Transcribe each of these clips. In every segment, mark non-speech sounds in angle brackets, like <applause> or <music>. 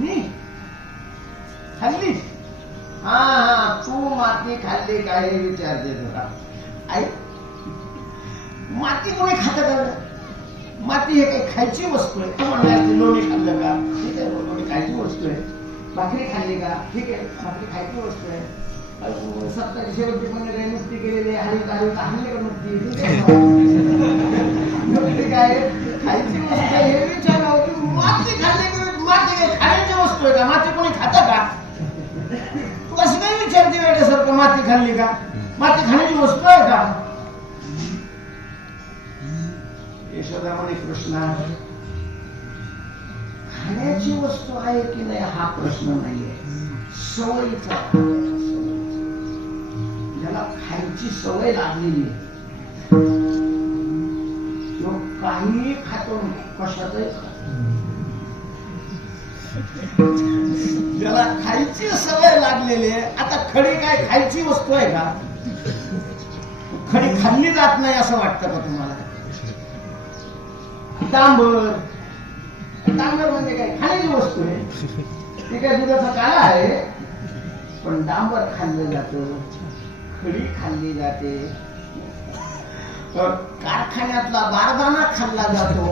मी खाल्ली? हा हा तू माती खाल्ली काय विचारते तुला. आई माती कोणी खात का माती हे काही खायची वस्तू आहे. तू म्हणला लोणी खाल्लं का? ठीक आहे लोणी खायची वस्तू आहे. भाकरी खाल्ली का? ठीक आहे भाकरी खायची वस्तू आहे. अजून सत्ताची शेवटची पण केलेली आहे काय? खायची वस्तू हे विचारावं की हो, माती खाल्ली माती काय? वस्तू आहे का? माती कोणी खातं का? तू विचारते वेळेसारखं माती खाल्ली का? माती खाण्याची वस्तू आहे का? यशोदा म्हणे कृष्णा खाण्याची वस्तू आहे की नाही? हा प्रश्न नाहीये. सवयीचा. त्याला खायची सवय लागलेली आहे. तो काहीही खातो कशातही खातो. ज्याला खायची सवय लागलेली आहे आता खडी काय खायची वस्तू आहे का? खडी खाल्ली जात नाही असं वाटतं का तुम्हाला? तांबर डांबर म्हणजे काय? खाण्याची वस्तू आहे. ते काय दुधाचा काळा आहे. पण डांबर खाल्लं जात. खडी खाल्ली जाते. कारखान्यातला बारदाना खाल्ला जातो.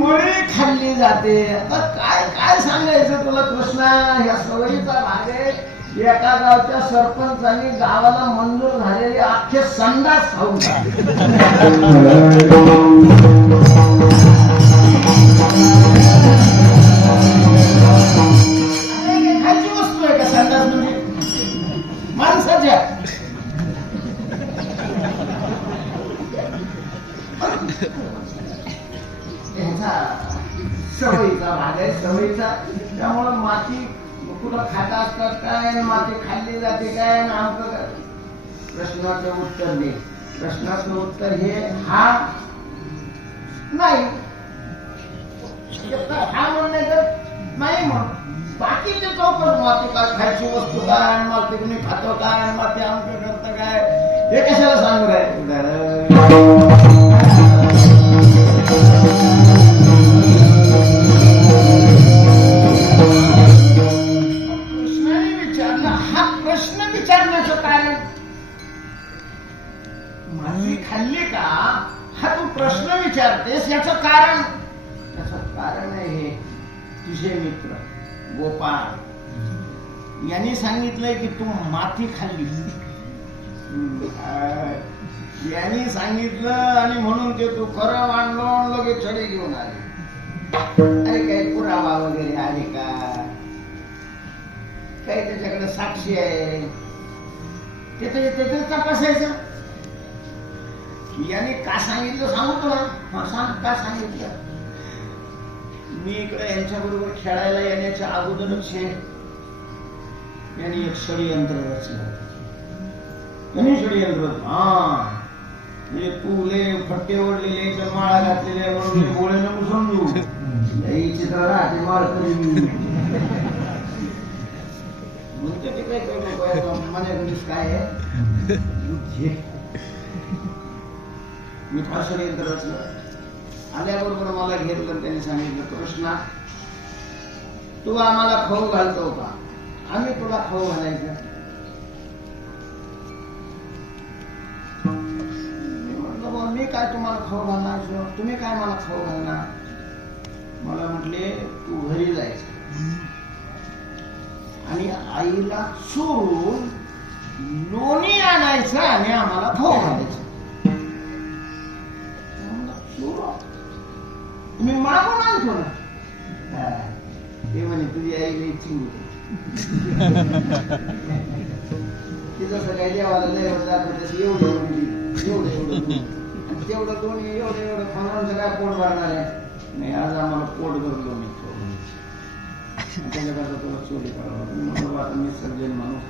मुळी खाल्ली जाते. आता काय काय सांगायचं तुला कृष्णा? ह्या सवयीचा भाग आहे. एका गावच्या सरपंचांनी गावाला मंजूर झालेले अख्खे संडास खाऊन <laughs> खाता असतात काय माती खाल्ली जाते काय आमचं प्रश्नाचं उत्तर नाही. प्रश्नाचं उत्तर हे हा नाही. हा म्हणण्याचं तर नाही म्हण बाकीचे चौकट माती काय खायची वस्तू काय आणि माती कुणी खातो काय आणि माती आमचं करतं काय? हे कशाला सांगू राहिले? तुझे मित्र गोपाळ. यांनी सांगितलंय की तू माती खाल्ली. यांनी सांगितलं आणि म्हणून ते तू खरं मांडलो लगेच छडे घेऊन आले. अरे काही पुरावा वगैरे आहे का? काही त्याच्याकडे साक्षी आहे. ते तर त्याचं तपासायचं. याने का सांगितलं सांगू तुला? सांग का सांगितलं? मी इकडे यांच्या बरोबर खेळायला येण्याच्या अगोदरच हे यांनी एक षडयंत्र रचलं. षडयंत्र हा. म्हणजे तुले फट्टे ओढलेले माळा घातलेले म्हणून मी गोळे नको लई चित्र राहते माळ करी म्हणते ते काय करू माझ्याकडे काय आहे. मी फार षडयंत्र रचलं. आल्याबरोबर मला घेतलं त्यांनी सांगितलं कृष्णा तू आम्हाला खाऊ घालतो का? आम्ही तुला खाऊ घालायचं. मी म्हटलं मी काय तुम्हाला खाऊ घालणार तुम्ही काय मला खाऊ घालणार? मला म्हटले तू घरी जायचं. आणि आईला चोरून लोणी आणायचं आणि आम्हाला खाऊ घालायचं. ते म्हणे तुझी आई लई चिंग सगळ्या देवाला लय दाखवत एवढं एवढं एवढं आणि तेवढं दोन्ही एवढं एवढं खाऊन काय पोट भरणार आहे नाही आज आम्हाला पोट भरलो नाही त्याच्याकरता तुला चोरी करावं मी सर्जन आता माणूस.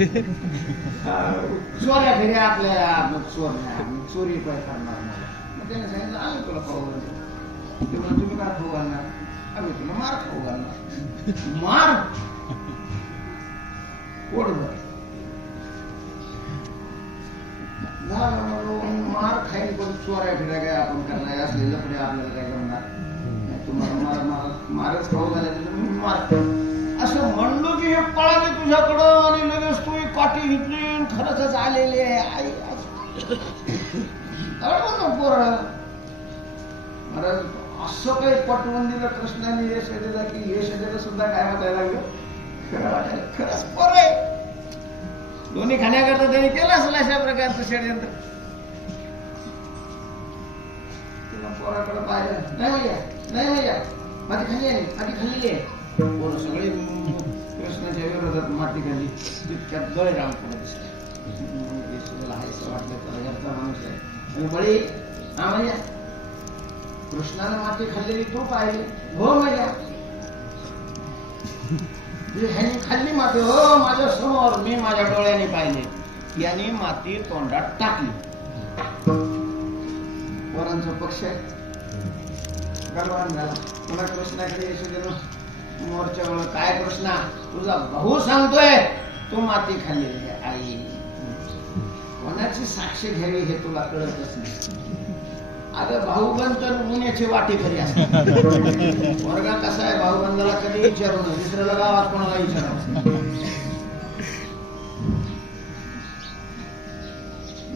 <laughs> चोऱ्या घरी आपल्या चोर नाही. चोरी काय करणार मग? त्याने सांगितलं आम्ही तुला खाऊ तुम्ही काय खाऊ घालणार? आम्ही तुला मार खाऊ घालणार. <laughs> मार? पोटभर मार? खाईन पण चोऱ्या फिऱ्या काय आपण करणार? असलेलं पुढे आपल्याला काय करणार? तुम्हाला मार मारच खाऊ घालायचं मार असं म्हणलो की हे पळाले तुझ्याकडं आणि लगेच तू एक काठी घेतली आणि खरंच आलेले आई. पोर. महाराज असं काही पटवून दिलं कृष्णाने हे शरीरा की हे दिलं सुद्धा काय वाटायला लागलं? खरं वाटायला खरंच पोर. आहे दोन्ही खाण्याकरता त्यांनी केलं असेल अशा प्रकारचं षडयंत्र. पोराकडे पाहिलं नाही भैया नाही भैया. माझी खाली आहे माझी खाली आहे. पोरं सगळे कृष्णाच्या विरोधात माती खाली तितक्यात बळीराम पुढे दिसले येशूला वाटलं त्याला घरचा माणूस आहे आणि बळी माती खाल्लेली तू पाहिली हो मैया खाल्ली माती हो माझ्यासमोर मी माझ्या डोळ्याने पाहिले याने माती तोंडात टाकली वरांचा पक्ष आहे गर्वान झाला पुन्हा कृष्णाकडे येशू गेलो मोर्चावर काय कृष्णा तुझा भाऊ सांगतोय तू माती खाल्लेली आई. कोणाची साक्ष घ्यावी हे तुला कळतच नाही. अगं भाऊबंद तर गुन्ह्याची वाटी खरी असते. वर्गात कसा आहे भाऊबंदाला कधी विचारू नये. दुसऱ्याला गावात कोणाला विचारावं?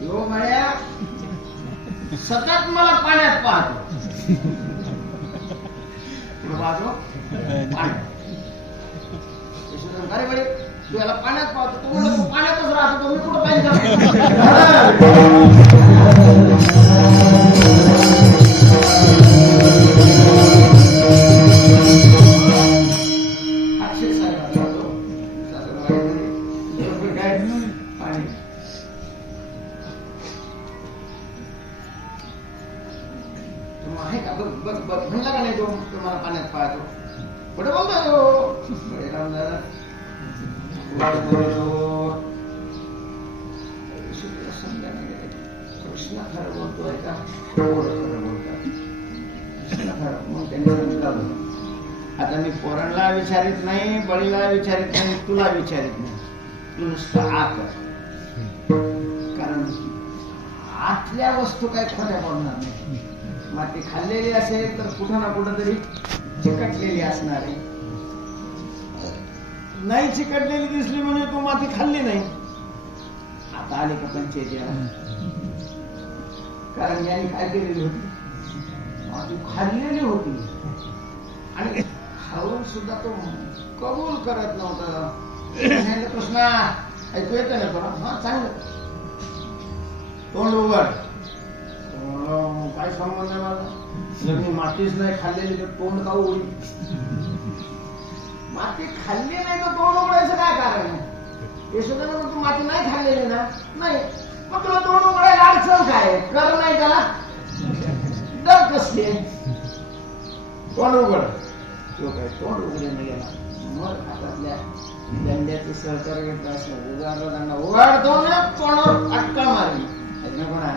यो माया सतत मला पाण्यात पाहतो. पुढे अरे बरे तू याला पाण्यात पाहतो तू म्हणलं तू पाण्यातच राहतो तो मी कुठं पाहिजे. <laughs> कृष्ण खरं बोलतोय का पोरं खरं बोलतात कृष्ण खरं मग त्यांनी आता मी पोरणला विचारित नाही बळीला विचारित नाही तुला विचारित नाही. तू नुसतं आत कारण आतल्या वस्तू काय खोट्या पडणार नाही. माती खाल्लेली असेल तर कुठं ना कुठं तरी चिकटलेली असणार. आहे नाही चिकटलेली दिसली म्हणजे तू माती खाल्ली नाही. आता आले का पंचायती कारण यांनी काय केलेली होती? माती खाल्लेली होती. आणि खाऊन सुद्धा तो कबूल करत नव्हता. कृष्णा ऐकू येतं ना तुला? हा चांगलं. तोंड उघड. काय संबंध माझा? जर मी मातीच नाही खाल्लेली तर तोंड का होईल माती खाल्ली नाही तर तोंड उघडायचं काय कारण आहे? यशोदा तू माती नाही खाल्लेली ना नाही. मग तुला तोंड उघडायला अडचण काय? कर नाही त्याला. डर कसली? तोंड उघड? तो काय तोंड उघडे नाही गेला मग हातातल्या दंड्याचं सहकार्य घेतलं असलं उगारलं त्यांना उघडतो ना तोंडावर अटका मारली कोणा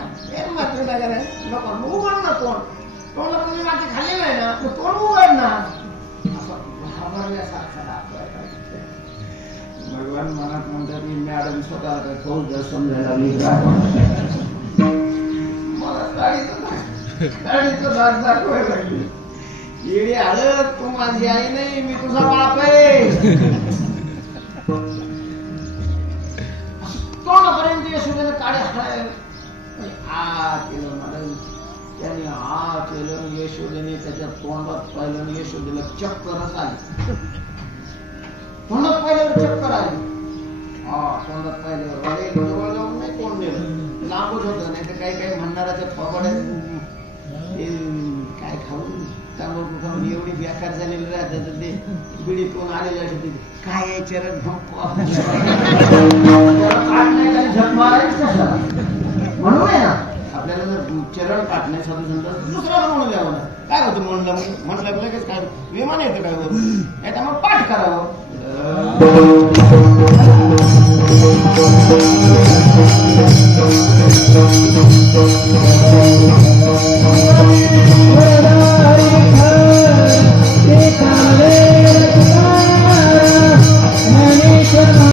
मात्र काय करायचं नको उघड ना तोंड. तोंड तुम्ही माती खाल्ली नाही ना तर तोंड उघड ना. असं घाबरल्यासारखं दाखवायला भगवान मनात म्हणतात मी मॅडम स्वतः फौज समजायला मी मला दाखवायला लागली. येडी आलं तू माझी आई नाही मी तुझा बाप आहे. तोंडापर्यंत यशोदेनं काळे आ केलं मला त्याने हा केलं यशोदेने त्याच्या तोंडात पाहिलं यशोदेला चक्करच आली तोंडात पाहिलं चक्कर आली. हा तोंडात पाहिलं रडे जवळ जाऊन नाही तोंड दिलं लांबच होतं नाही तर काही काही म्हणणाऱ्याच्या फवाड्या काय खाऊन त्यामुळे म्हणजे खाऊन एवढी बेकार झालेली राहतात तर ते बिडी बिडीतून आलेले असते काय चरण? <laughs> चरण म्हणून आहे ना. आपल्याला जर चरण काटणे साधू संत दुसऱ्याला म्हणून द्यावं? काय होतं म्हणलं? म्हटलं लगेच काय विमान येतं काय वरून? नाही पाठ करावं. ते काले